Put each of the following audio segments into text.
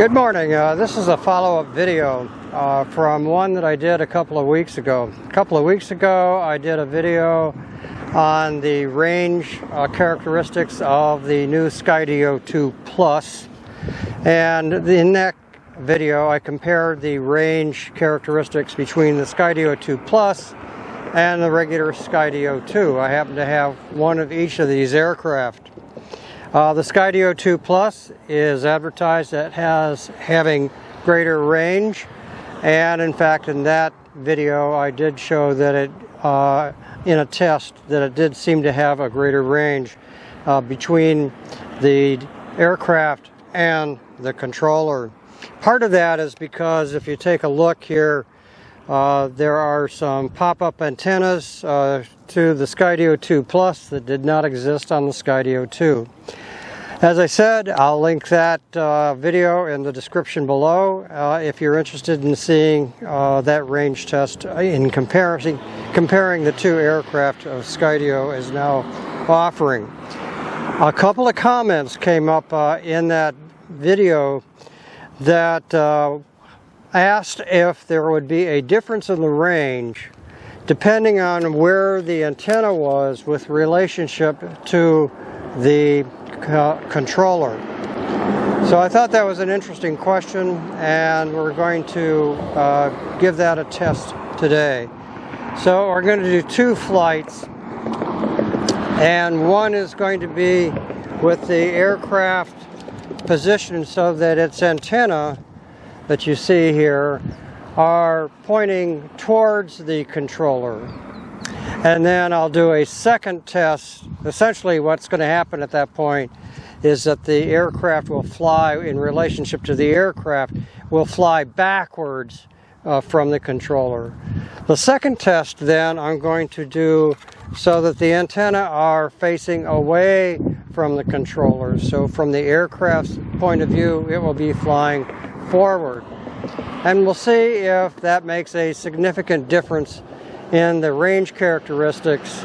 Good morning. This is a follow-up video from one that I did a couple of weeks ago. A couple of weeks ago I did a video on the range characteristics of the new Skydio 2 Plus, and in that video I compared the range characteristics between the Skydio 2 Plus and the regular Skydio 2. I happen to have one of each of these aircraft. The Skydio 2 Plus is advertised as having greater range, and in fact in that video I did show that it, in a test, that it did seem to have a greater range between the aircraft and the controller. Part of that is because if you take a look here, there are some pop-up antennas to the Skydio 2 Plus that did not exist on the Skydio 2. As I said, I'll link that video in the description below if you're interested in seeing that range test in comparing the two aircraft Skydio is now offering. A couple of comments came up in that video that asked if there would be a difference in the range depending on where the antenna was with relationship to the controller. So I thought that was an interesting question, and we're going to give that a test today. So we're going to do two flights, and one is going to be with the aircraft positioned so that its antenna that you see here are pointing towards the controller. And then I'll do a second test. Essentially what's going to happen at that point is that the aircraft will fly, in relationship to the aircraft, will fly backwards from the controller. The second test then I'm going to do so that the antenna are facing away from the controller. So from the aircraft's point of view, it will be flying forward. And we'll see if that makes a significant difference in the range characteristics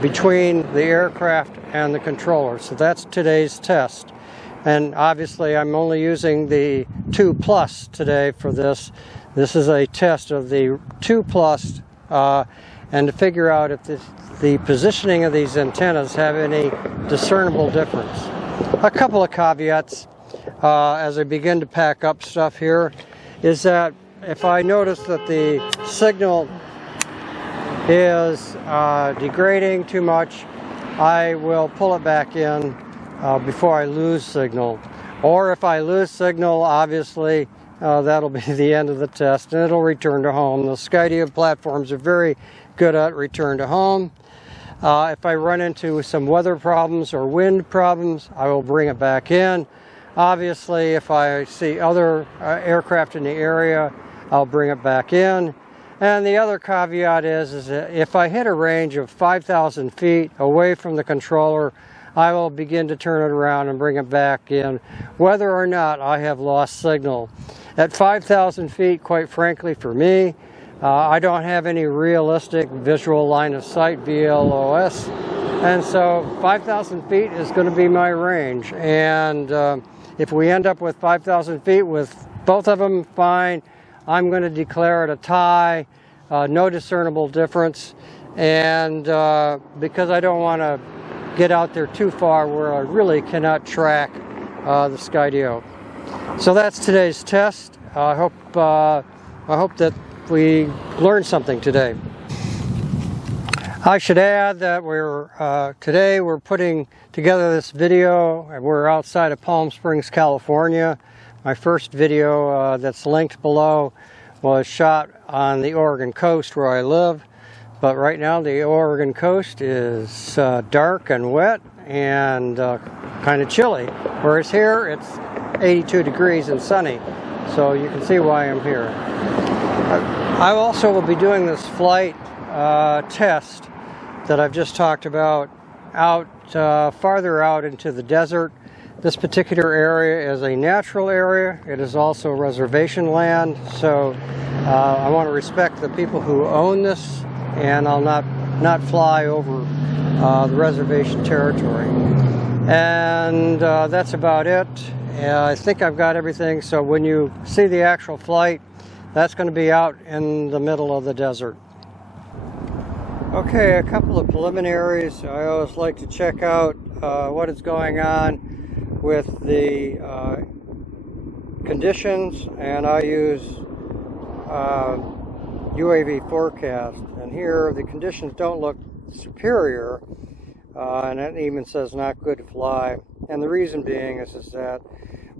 between the aircraft and the controller. So that's today's test. And obviously I'm only using the 2 Plus today for this. This is a test of the 2 Plus and to figure out if the positioning of these antennas have any discernible difference. A couple of caveats as I begin to pack up stuff here is that if I notice that the signal is degrading too much, I will pull it back in before I lose signal. Or if I lose signal, obviously that'll be the end of the test and it'll return to home. The Skydio platforms are very good at return to home. If I run into some weather problems or wind problems, I will bring it back in. Obviously, if I see other aircraft in the area, I'll bring it back in. And the other caveat is that if I hit a range of 5,000 feet away from the controller, I will begin to turn it around and bring it back in, whether or not I have lost signal. At 5,000 feet, quite frankly, for me, I don't have any realistic visual line of sight VLOS, and so 5,000 feet is going to be my range. And if we end up with 5,000 feet with both of them fine, I'm going to declare it a tie, no discernible difference, and because I don't want to get out there too far where I really cannot track the Skydio. So that's today's test. I hope that we learned something today. I should add that today we're putting together this video, and we're outside of Palm Springs, California. My first video that's linked below was shot on the Oregon coast where I live, but right now the Oregon coast is dark and wet and kind of chilly, whereas here it's 82 degrees and sunny, so you can see why I'm here. I also will be doing this flight test that I've just talked about farther out into the desert. This particular area is a natural area. It is also reservation land, so I want to respect the people who own this, and I'll not fly over the reservation territory. And that's about it. I think I've got everything, so when you see the actual flight, that's going to be out in the middle of the desert. Okay, a couple of preliminaries. I always like to check out what is going on with the conditions, and I use UAV forecast. And here the conditions don't look superior, and it even says not good to fly. And the reason being is that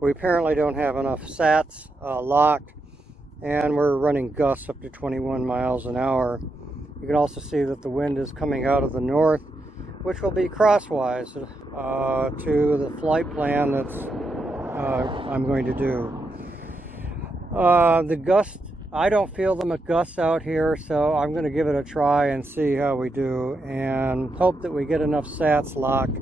we apparently don't have enough SATs locked, and we're running gusts up to 21 miles an hour. You can also see that the wind is coming out of the north, which will be crosswise to the flight plan that I'm going to do. The gusts, I don't feel them at gusts out here, so I'm going to give it a try and see how we do, and hope that we get enough SATs locked.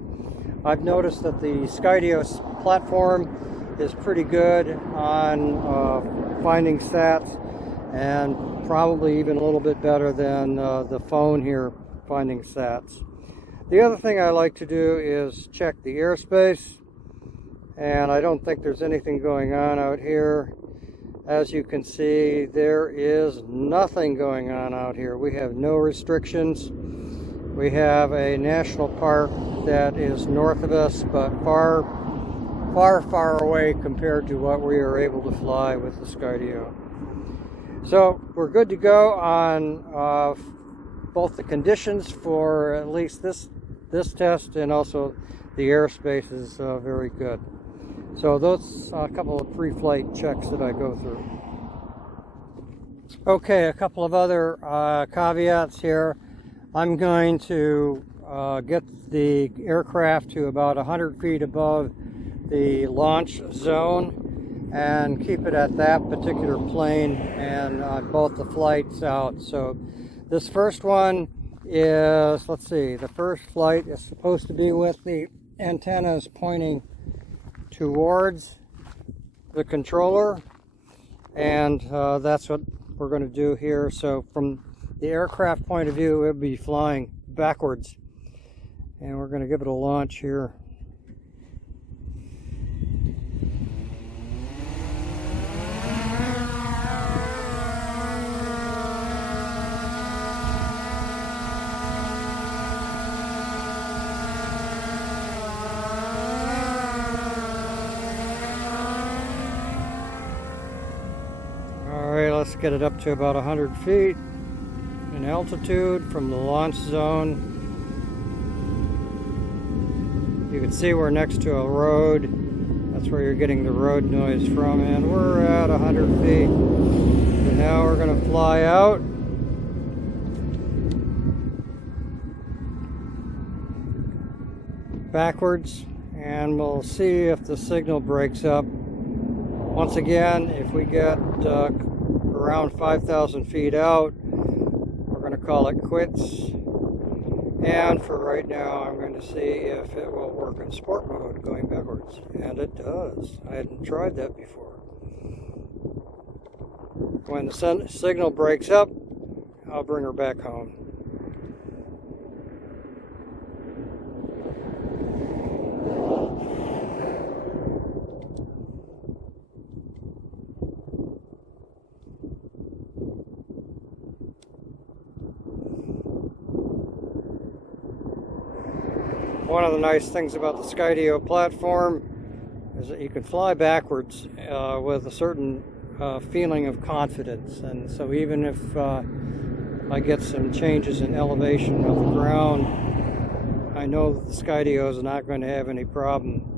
I've noticed that the Skydio platform is pretty good on finding SATs, and probably even a little bit better than the phone here finding SATs. The other thing I like to do is check the airspace, and I don't think there's anything going on out here. As you can see, there is nothing going on out here. We have no restrictions. We have a national park that is north of us, but far, far, far away compared to what we are able to fly with the Skydio. So we're good to go on both the conditions for at least this test, and also the airspace is very good. So those a couple of pre-flight checks that I go through. Okay, a couple of other caveats here. I'm going to get the aircraft to about 100 feet above the launch zone and keep it at that particular plane and on both the flights out. So this first one is, let's see, the first flight is supposed to be with the antennas pointing towards the controller, and that's what we're going to do here. So from the aircraft point of view, it will be flying backwards, and we're going to give it a launch here. Let's get it up to about 100 feet in altitude from the launch zone. You can see we're next to a road. That's where you're getting the road noise from, and we're at 100 feet. And now we're going to fly out. Backwards, and we'll see if the signal breaks up. Once again, if we get around 5,000 feet out, we're going to call it quits. And for right now, I'm going to see if it will work in sport mode going backwards. And it does. I hadn't tried that before. When the signal breaks up, I'll bring her back home. One of the nice things about the Skydio platform is that you can fly backwards with a certain feeling of confidence. And so even if I get some changes in elevation of the ground, I know that the Skydio is not going to have any problem.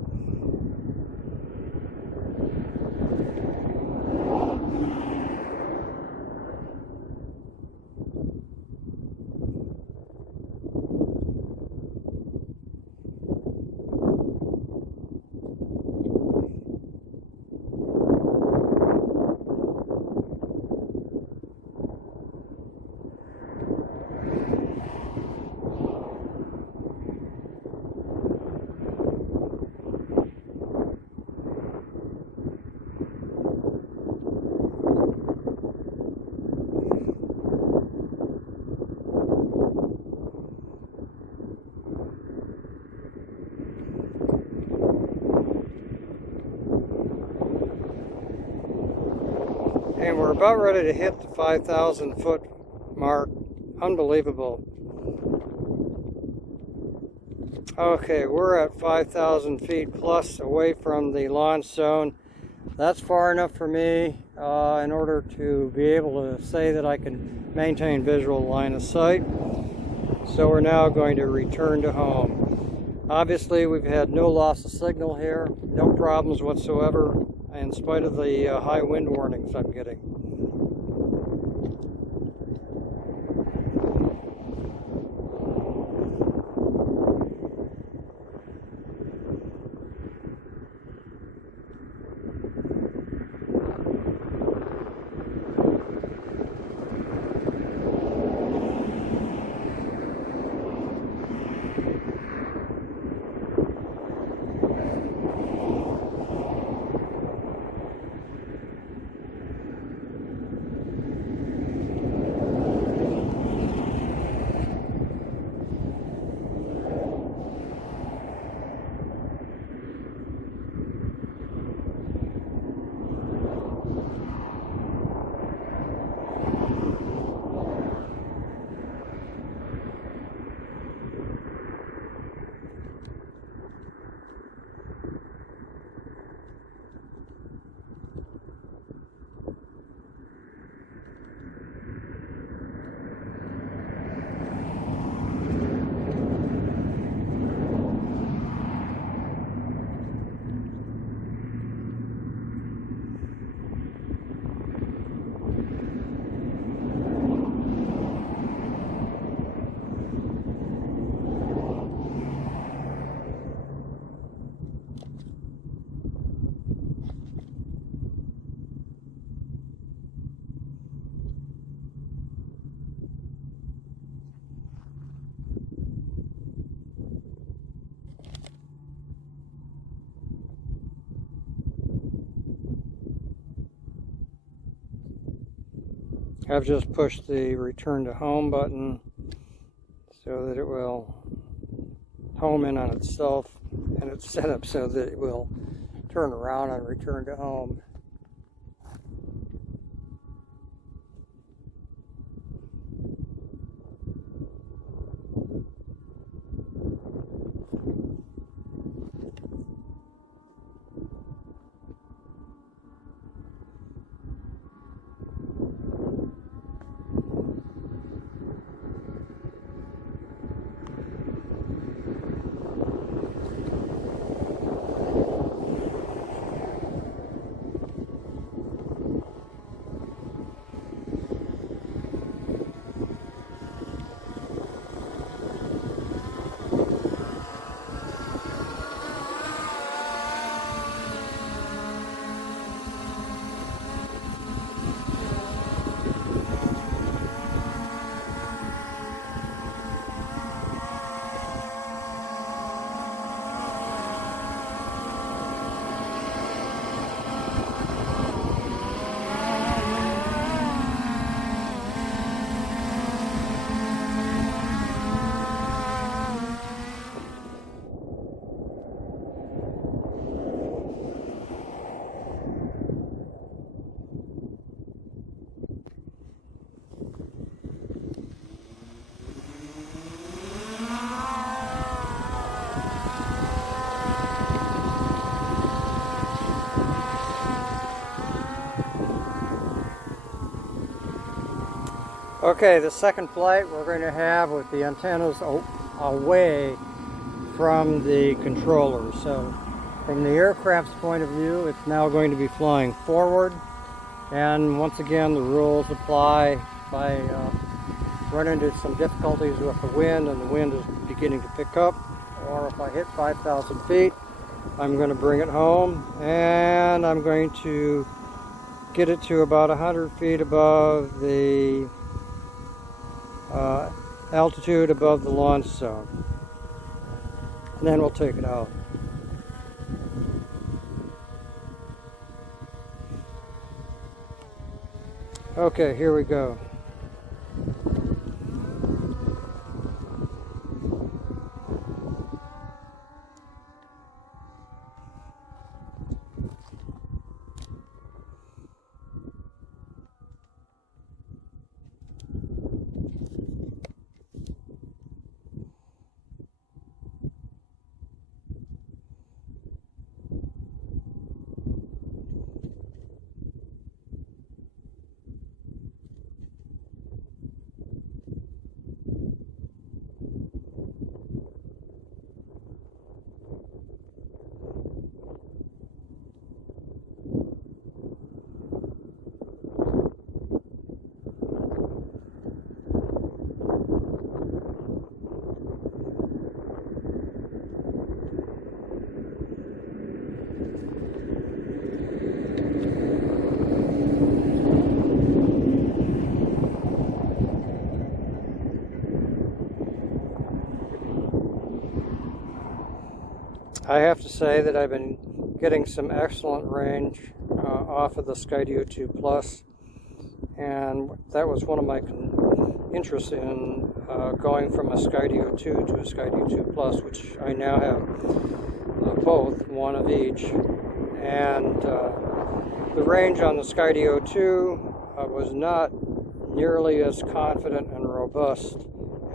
And we're about ready to hit the 5,000 foot mark. Unbelievable. Okay, we're at 5,000 feet plus away from the launch zone. That's far enough for me in order to be able to say that I can maintain visual line of sight. So we're now going to return to home. Obviously, we've had no loss of signal here, no problems whatsoever, in spite of the high wind warnings I'm getting. I've just pushed the return to home button so that it will home in on itself, and it's set up so that it will turn around and return to home. Okay, the second flight we're going to have with the antennas away from the controller. So from the aircraft's point of view, it's now going to be flying forward. And once again, the rules apply. If I run into some difficulties with the wind and the wind is beginning to pick up, or if I hit 5,000 feet, I'm going to bring it home and I'm going to get it to about 100 feet above the altitude above the launch zone, and then we'll take it out. Okay, here we go. I have to say that I've been getting some excellent range off of the Skydio 2 Plus, and that was one of my interests in going from a Skydio 2 to a Skydio 2 Plus, which I now have both, one of each. And the range on the Skydio 2 was not nearly as confident and robust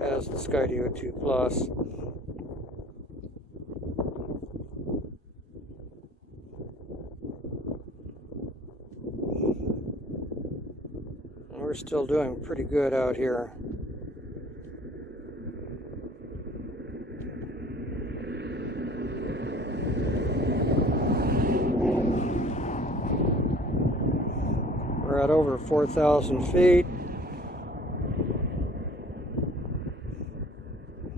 as the Skydio 2 Plus. We're still doing pretty good out here. We're at over 4,000 feet.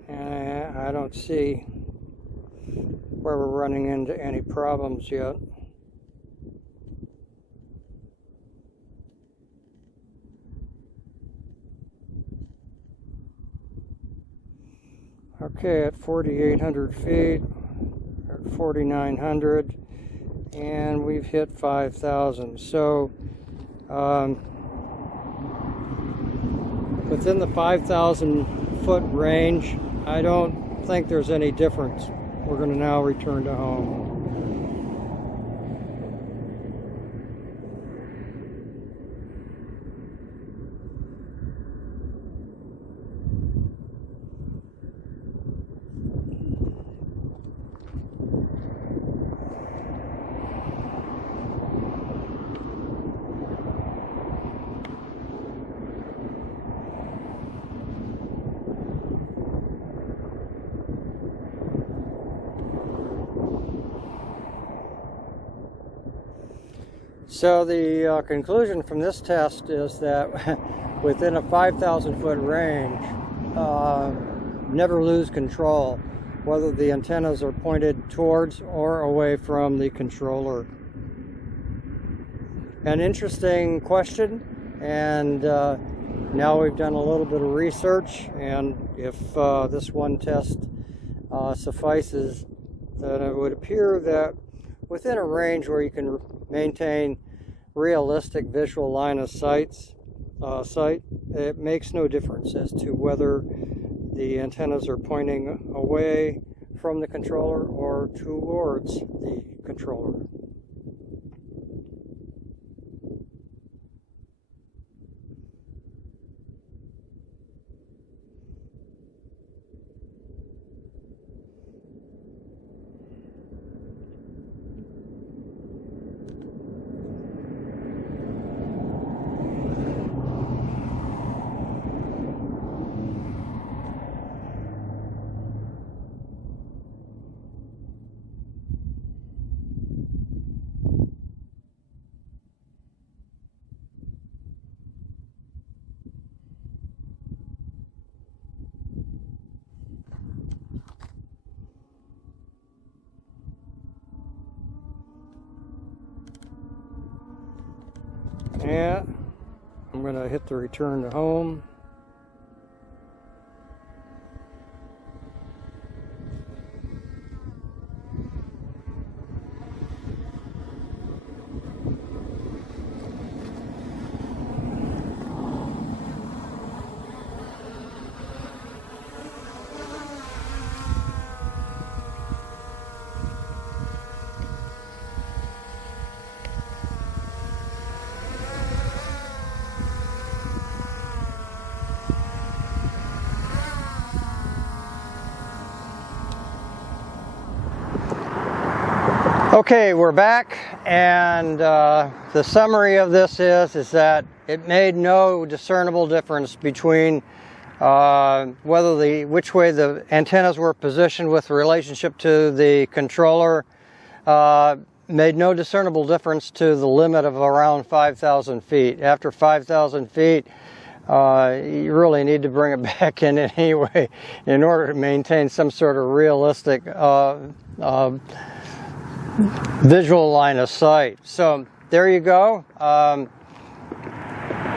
And I don't see where we're running into any problems yet. Okay, at 4,800 feet, at 4,900, and we've hit 5,000. So within the 5,000 foot range, I don't think there's any difference. We're going to now return to home. So the conclusion from this test is that within a 5,000 foot range, never lose control, whether the antennas are pointed towards or away from the controller. An interesting question, and now we've done a little bit of research, and if this one test suffices, then it would appear that within a range where you can maintain realistic visual line of sight, it makes no difference as to whether the antennas are pointing away from the controller or towards the controller. And I'm going to hit the return to home. Okay, we're back, and the summary of this is that it made no discernible difference between which way the antennas were positioned with relationship to the controller. Made no discernible difference to the limit of around 5,000 feet. After 5,000 feet, you really need to bring it back in anyway in order to maintain some sort of realistic visual line of sight. So there you go.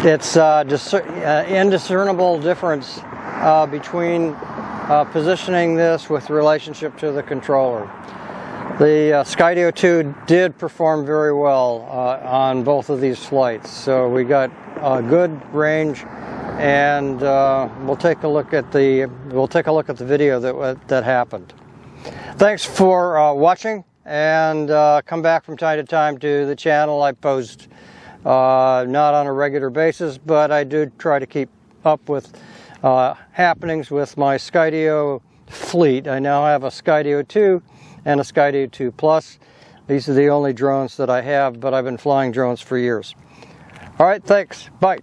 It's indiscernible difference between positioning this with relationship to the controller. The Skydio 2 did perform very well on both of these flights, so we got a good range, and we'll take a look at the video that happened. Thanks for watching, and come back from time to time to the channel. I post not on a regular basis, but I do try to keep up with happenings with my Skydio fleet. I now have a Skydio 2 and a Skydio 2 Plus. These are the only drones that I have, but I've been flying drones for years. All right, thanks. Bye.